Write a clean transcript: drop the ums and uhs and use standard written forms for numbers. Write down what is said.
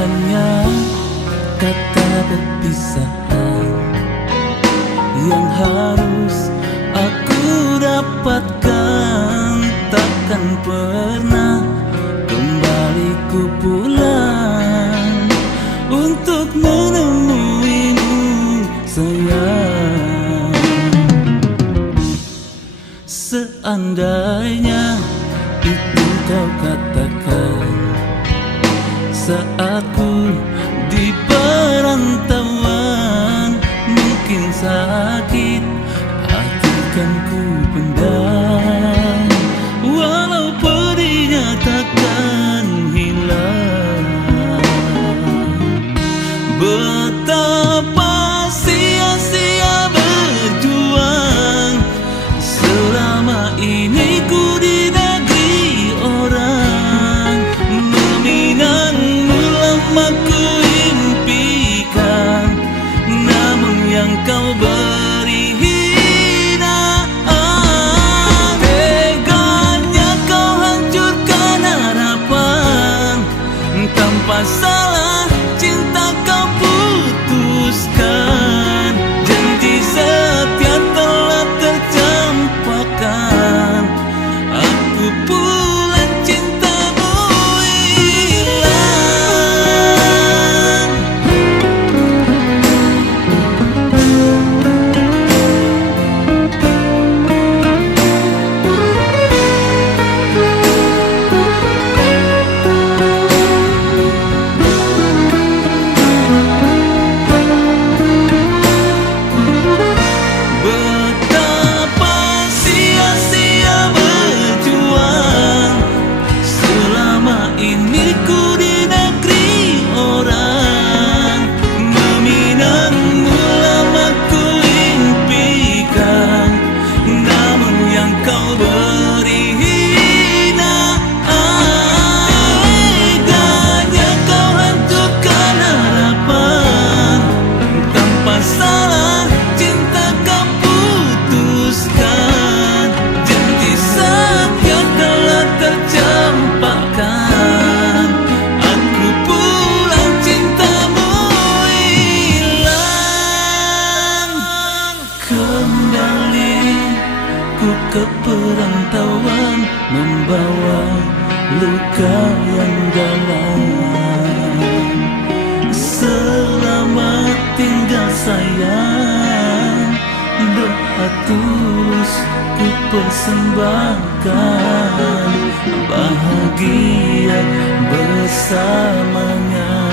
hanya kata perpisahan yang harus aku dapatkan. Takkan pernah kembali ku pulang untuk menemuimu sayang. Seandainya itu kau katakan saat ku di perantauan, mungkin sakit hati kan ku pendam, walau pedihnya takkan hilang. Betapa sia-sia berjuang selama ini ku di negeri orang, meminangmu lama ku impikan, namun yang kau beri hinaan. Teganya kau hancurkan harapan, tanpa salah cinta kau putuskan, janji setia telah tercampakkan, aku pulang cintamu hilang. Betapa sia-sia berjuang selama ini ku di negeri orang, meminangmu lama ku impikan, namun yang kau beri hinaan. Teganya kau hancurkan harapan, tanpa salah cinta kau putuskan, janji setia telah tercampakkan, aku pulang cintamu hilang. Kembali ku ke perantauan, membawa luka yang dalam. Selamat tinggal sayang, doa tulus ku persembahkan, bahagia bersamanya.